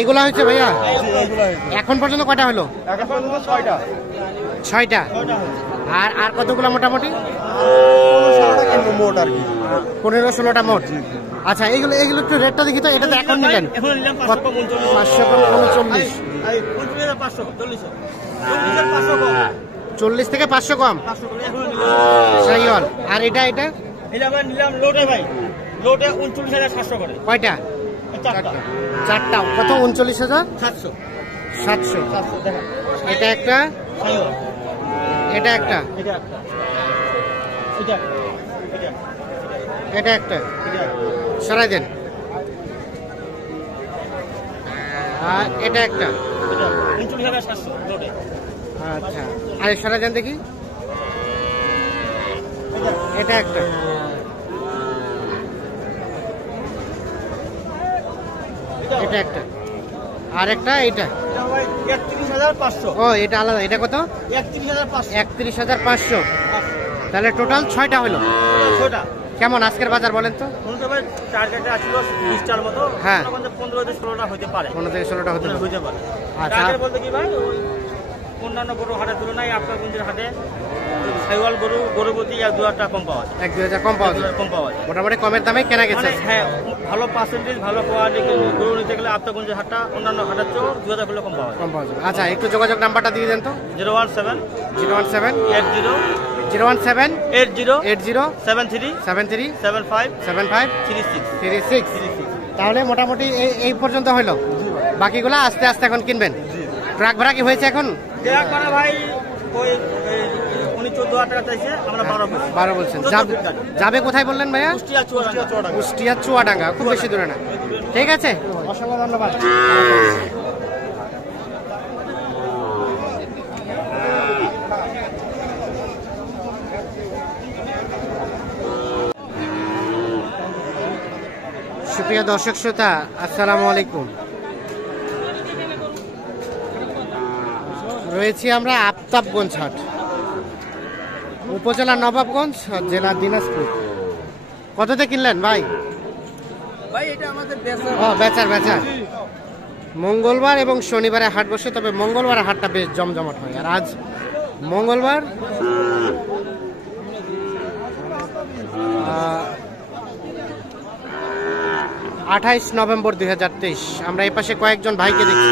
এগুলা হয়েছে ভাইয়া? এখন পর্যন্ত কয়টা হলো? এখন পর্যন্ত 6টা। 6টা। আর আর কতগুলো মোটামুটি? 15-16টা মোট আর কি। 15-16টা মোট। আচ্ছা, এগুলো একটু রেটটা দেখি তো। এটা তো এখন নিলেন 539। 40 থেকে 500 কম শাহিওয়াল। আর এটা নিলাম লোটে ভাই, লোটে 39,700 করে। কয়টা? চারটা। কত? 39,700। এটা একটা, এটা একটা, এটা একটা সরাই দেন। আর এটা একটা। 39,700 লোটে। আচ্ছা, আর সরাই দেন দেখি। এটা একটা। এটা একটা। আর একটা এইটা 31,500। ও, এটা আলাদা। এটা কত? 31,500। তাহলে টোটাল 6টা হলো। কেমন আজকের বাজার বলেন তো? টার্গেটে আসলো 20টার মতো। হ্যাঁ, 15-16টা হতে পারে। 15-16টা হতে পারে। আচ্ছা, টার্গেট বলতে কি ভাই, ওই অন্যান্য গরু হাটের তুলনায় আপনার কুঞ্জের হাটে সাইওয়াল গরু প্রতি 1-2 কম পাওয়া যায়। 1-2 কম পাওয়া যায়। মোটামুটি কমের দামে কেনা গেছে। হ্যাঁ, ভালো পার্সেন্টেজ, ভালো কোয়ালিটি গরু নিতে গেলে আপনার হাটটা অন্যান্য হাটের চেয়েও 2,000 কম পাওয়া যায়। আচ্ছা, একটু যোগাযোগ নাম্বারটা দিয়ে দেন তো। 017 80 73 75 36। তাহলে মোটামুটি এই পর্যন্ত হলো। বাকিগুলো আস্তে আস্তে এখন কিনবেন। ট্রাক ভাড়া কি হয়েছে এখন? ভাই ওই উনি 14,000 টাকা চাইছে, আমরা 12 বলছেন। যাবে কোথায় বললেন ভাইয়া? কুষ্টিয়া চুয়াডাঙ্গা। খুব বেশি দূরে না। ঠিক আছে, অসংখ্য ধন্যবাদ। সুপ্রিয় দর্শক শ্রোতা, আসসালামু আলাইকুম। রয়েছি আমরা আফতাবগঞ্জ হাট, উপজেলা নবাবগঞ্জ, জেলা দিনাজপুর। কততে কিনলেন ভাই? এটা আমাদের বেচার মঙ্গলবার এবং শনিবারে হাট বসে, তবে মঙ্গলবার হাটটা বেশ জমজমাট হয়। আর আজ মঙ্গলবার 28 নভেম্বর 2023। আমরা এই পাশে কয়েকজন ভাইকে দেখি।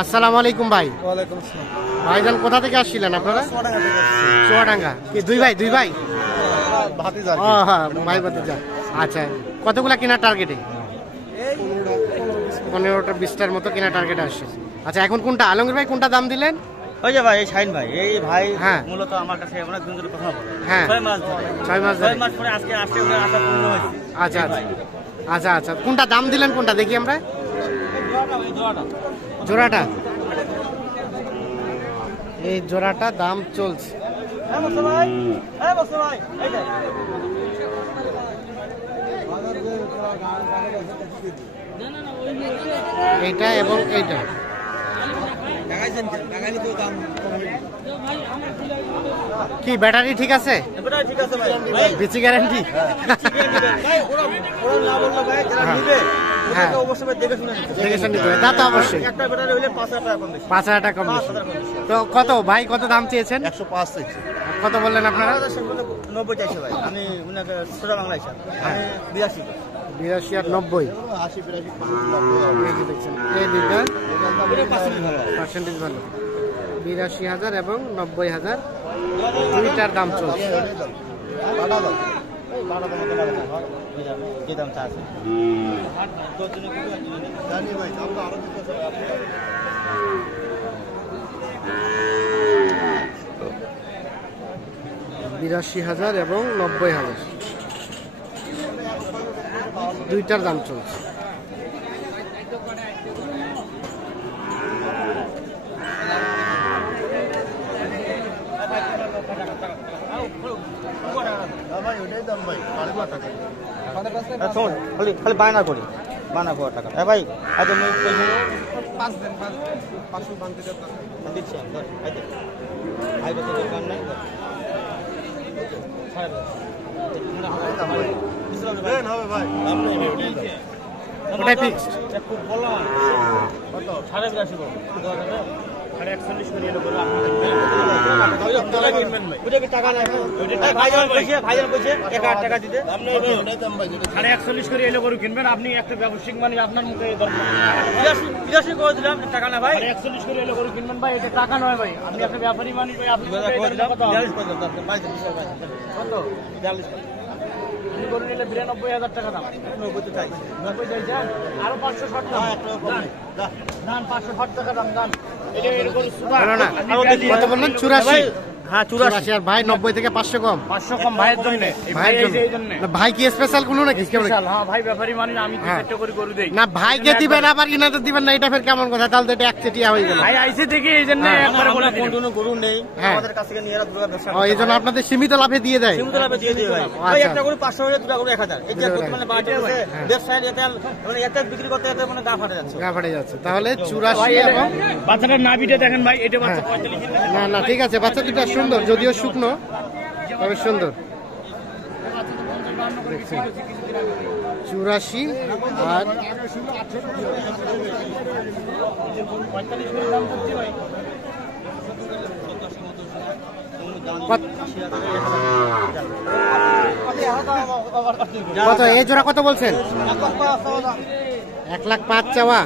আসসালামু আলাইকুম ভাই। ওয়ালাইকুম আসসালাম। ভাইজান কোথা থেকে আসছিলেন আপনারা? চুয়াডাঙ্গা। কি দুই ভাই? ভাতিজা। হ্যাঁ, ভাই ভাতিজা। আচ্ছা, কতগুলা কেনা টার্গেটে? 15-20টার মতো কেনা টার্গেটে আসছে। আচ্ছা, এখন কোনটা আলমগীর ভাই, কোনটা দাম দিলেন? ওই যে ভাই, এই শাহিন ভাই, এই ভাই হ্যাঁ, মূলত আমার কাছে অনেক দিন ধরে কথা বলে। হ্যাঁ, 6 মাস ধরে। 6 মাস পরে আজকে আশা পূর্ণ হয়েছে। আচ্ছা, কোনটা দাম দিলেন? কোনটা দেখি আমরা। জোড়াটা, এই জোড়াটা দাম চলছে। এইটা এবং এইটা কি ব্যাটারি ঠিক আছে? বিচি গ্যারান্টি? হ্যাঁ, দেখে শুনে তা তো অবশ্যই। 5,000 টাকা কম বেশি। তো কত ভাই, কত দাম চেয়েছেন? 105 চাইছে। কত বললেন আপনারা? 90 চাইছে ভাই। আমি উনাকে সোজা বাংলায় চাই। আমি 82 আর 90। 80-82 দেখছেন এই দুইটা পার্সেন্টেজ ভালো। 82,000 এবং 90,000 দুইটার দাম চলছে। যে দামটা আছে জানি ভাই, আমরা আরো দিতে চাই। 82,000 এবং 90,000 দুইটার দাম চলছে। খালি বায়না করি, বায়না করার টাকা। ভাই আজ আমি 5 দিন 500 বানতে দিচ্ছি আমি। ভাই কত দরকার নাই। হবে ভাই, আপনি ওটাই ফিক্সড। খুব বললাম কত 82.5 করে 41 করে এলো করে ওটা কি টাকা নাই ভাইজান কইছে 1000 টাকা দিতে আপনি 41 করে এলো করে কিনবেন আপনি একটা ব্যবসায়িক মানে আপনার মুখে দরকার 83 করে দিলাম টাকা না ভাই 41 করে এলো করে কিনবেন ভাই এটা টাকা নয় ভাই আপনি একটা ব্যাপারী মানুষ ভাই আপনি কত 42 গরু নিলে 92,000 টাকা দাম 90 তো চাই 90 চাইছেন আরো 560 দাম দাম 560 টাকা দাম দাম এটা এরকম না না কত বললেন 84? হ্যাঁ 84 আর ভাই 90 থেকে 500 কম। 500 কম ভাইয়ের জন্য ভাইয়ের জন্য না, ভাই কি স্পেশাল কোনো নাকি? হ্যাঁ ভাই ব্যাপারী মানে আমি একটা করে গরু দেই না, ভাইকে দিবেন আবার ইনাদের দিবেন না, এটা ফের কেমন কথা? তাহলে তো এটা একচেটিয়া হয়ে গেল। ভাই আইছে থেকে এই জন্য একবার বলে কোনো গরু নেই আমাদের কাছ থেকে নিয়ে এরা দুটো ব্যবসা ও এইজন্য আপনাদের সীমিত লাভে দিয়ে দেয়। সীমিত লাভে দিয়ে দেয় ভাই ভাই একটা গরু 500 হলে দুটো গরু 1000 এই যে বর্তমানে বাজারে আছে ব্যবসায়ী এটা মানে এত বিক্রি করতে এত মানে গা ফাটে যাচ্ছে গা ফাটে যাচ্ছে। তাহলে 84 এবং বাচ্চাটার নাভিটা দেখেন ভাই এটা বাচ্চা 45 না না ঠিক আছে, বাচ্চা দুটো সুন্দর, যদিও শুকনো তবে সুন্দর। 84 আর কত এই জোড়া কত বলছেন? 1,05,000 চাওয়া।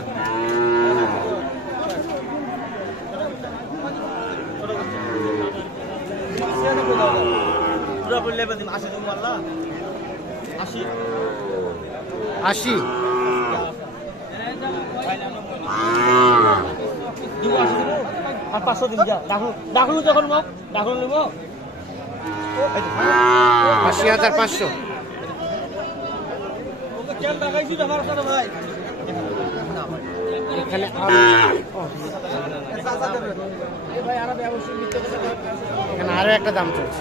আশি আর 500 দিন যা ডাকুন যখন মুখ ডাকুন নিব 80,500। ওকে কেন লাগাইছি আমার সাথে ভাই এখানে এখানে আরো একটা দাম চলছে।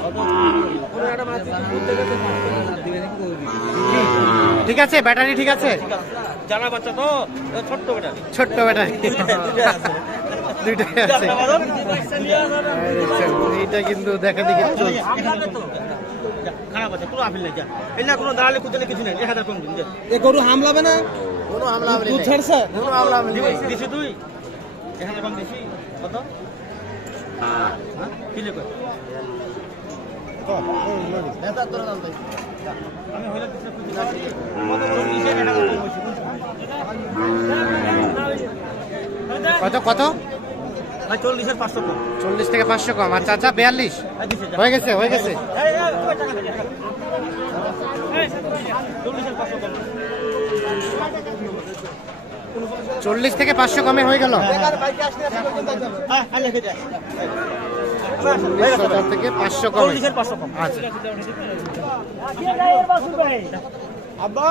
ঠিক আছে, ব্যাটারি ঠিক আছে, জানা বাচ্চা তো ছোট্ট ব্যাটারি ছোট্ট ব্যাটারি দুইটাই আছে। এইটা কিন্তু দেখা দেখি চলছে। খারাপ আছে কোনো আপিল নেই যা এই না কোনো দাঁড়ালে কুদলে কিছু নেই 1000 কোন দিন এ গরু হামলাবে না? কোনো হামলা হবে না। দুধ ছাড়ছে? কোনো হামলা হবে না। দিছি তুই 1000 কম দিছি কত কি লেখো এটা তোর দাম ভাই। আমি হইলে দিছি কত 40 কত কত? ভাই 40 500 কম 40 থেকে 500 কম। আর চাচা 42 হয়ে গেছে হয়ে গেছে। 40 থেকে 500 কমে হয়ে গেল। 40,000 থেকে 500 কমে। আচ্ছা আব্বা